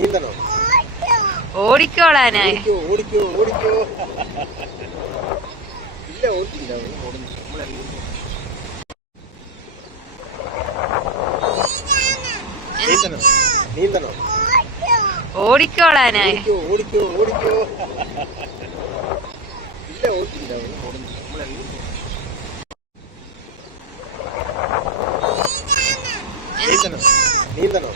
നീന്തണോ? ഓടിക്കോളാനായി ഓടിക്കോ ഓടിക്കോ ഇല്ല ഓടില്ല ഓടുന്നു. നീന്തണോ? നീന്തണോ? ഓടിക്കോളാനായി ഓടിക്കോ ഓടിക്കോ ഇല്ല ഓടില്ല ഓടുന്നു. നീന്തണോ? നീന്തണോ?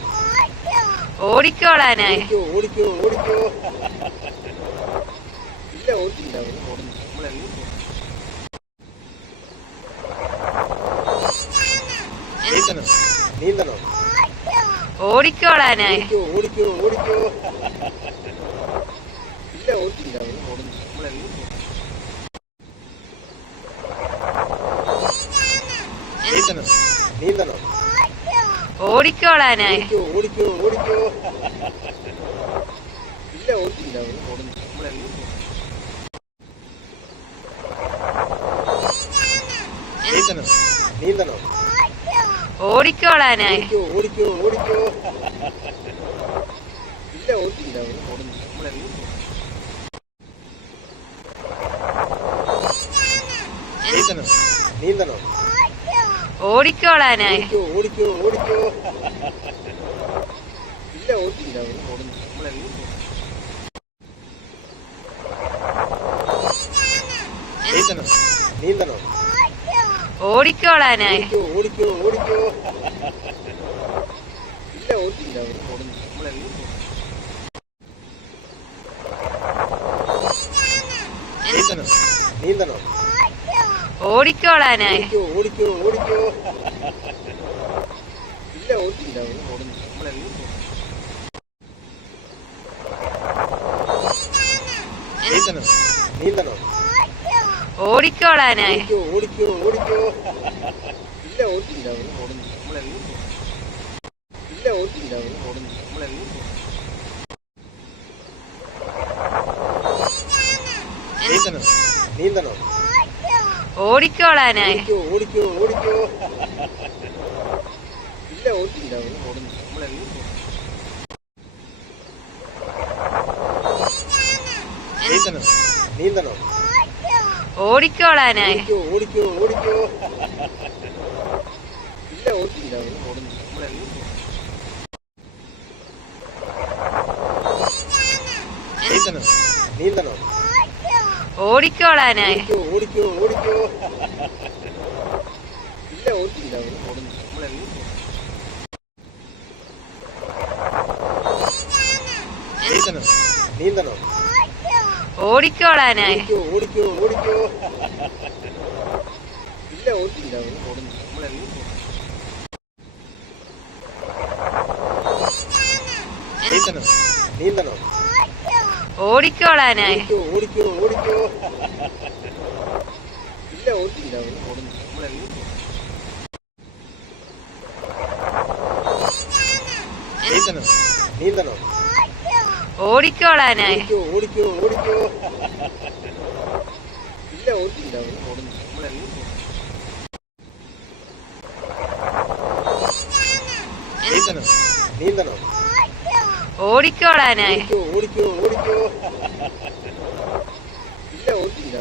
ഓടിക്കോളാനായി ഓടിക്കോ ഓടിക്കോ ഇല്ല ഓടില്ല നീന്തണോ ഓടിക്കോളാനായി ഓടിക്കോ ഓടിക്കോ ഇല്ല ഓടില്ല നീന്തണോ. ഓടിക്കോളാനായി. ഓടിക്കോ ഓടിക്കോ ഇല്ല ഓടില്ല ഓടുന്നു നീന്തണോ നീന്തണോ. ഓടിക്കോളാനായി. ഓടിക്കോ ഓടിക്കോ ഇല്ല ഓടില്ല ഓടുന്നു നീന്തണോ നീന്തണോ. ഓടിക്കോളാനായി ഓടിക്കോ ഓടിക്കോ ഇല്ല നമ്മളെല്ലാം നീന്തണോ നീന്തണോ. ഓടിക്കോളാനായി ഓടിക്കോ ഓടിക്കോ ഇല്ല നമ്മളെല്ലാം നീന്തണോ നീന്തണോ. ഓടിക്കോളാനായി ഓടിക്കോ ഓടിക്കോ ഇല്ല ഓടില്ല ഓടുന്നു നമ്മളെല്ലാം നീന്തണോ. ഓടിക്കോളാനായി ഓടിക്കോ ഓടിക്കോ ഇല്ല ഓടില്ല ഓടുന്നു നമ്മളെല്ലാം ഇല്ല ഓടില്ല ഓടുന്നു നമ്മളെല്ലാം നീന്തണോ. നീന്തണോ. ഓടിക്കോളാനായി. ഓടിക്കോ ഓടിക്കോ ഇല്ല ഓടിക്കില്ല നമ്മളെല്ലാം നീന്തണോ? നീന്തണോ? ഓടിക്കോളാനായി. ഓടിക്കോ ഓടിക്കോ ഇല്ല ഓടിക്കില്ല നമ്മളെല്ലാം നീന്തണോ? നീന്തണോ? ഓടിക്കോളാനായി. ഓടിക്കോ ഓടിക്കോ ഇല്ല ഓടിക്കില്ല നീന്തണോ? നീന്തണോ? ഓടിക്കോളാനായി. ഓടിക്കോ ഓടിക്കോ ഇല്ല ഓടിക്കില്ല നീന്തണോ? നീന്തണോ? ഓടിക്കോളാനായി. ഓടിക്കോ ഓടിക്കോ ഇല്ല ഓടില്ല നീന്തണോ? ഓടിക്കോളാനായി. ഓടിക്കോ ഓടിക്കോ ഇല്ല ഓടില്ല. നീന്തണോ? നീന്തണോ? ഓടിക്കോടാനായി ഓടിക്കോ ഓടിക്കോ ഇല്ല ഓടിക്കില്ല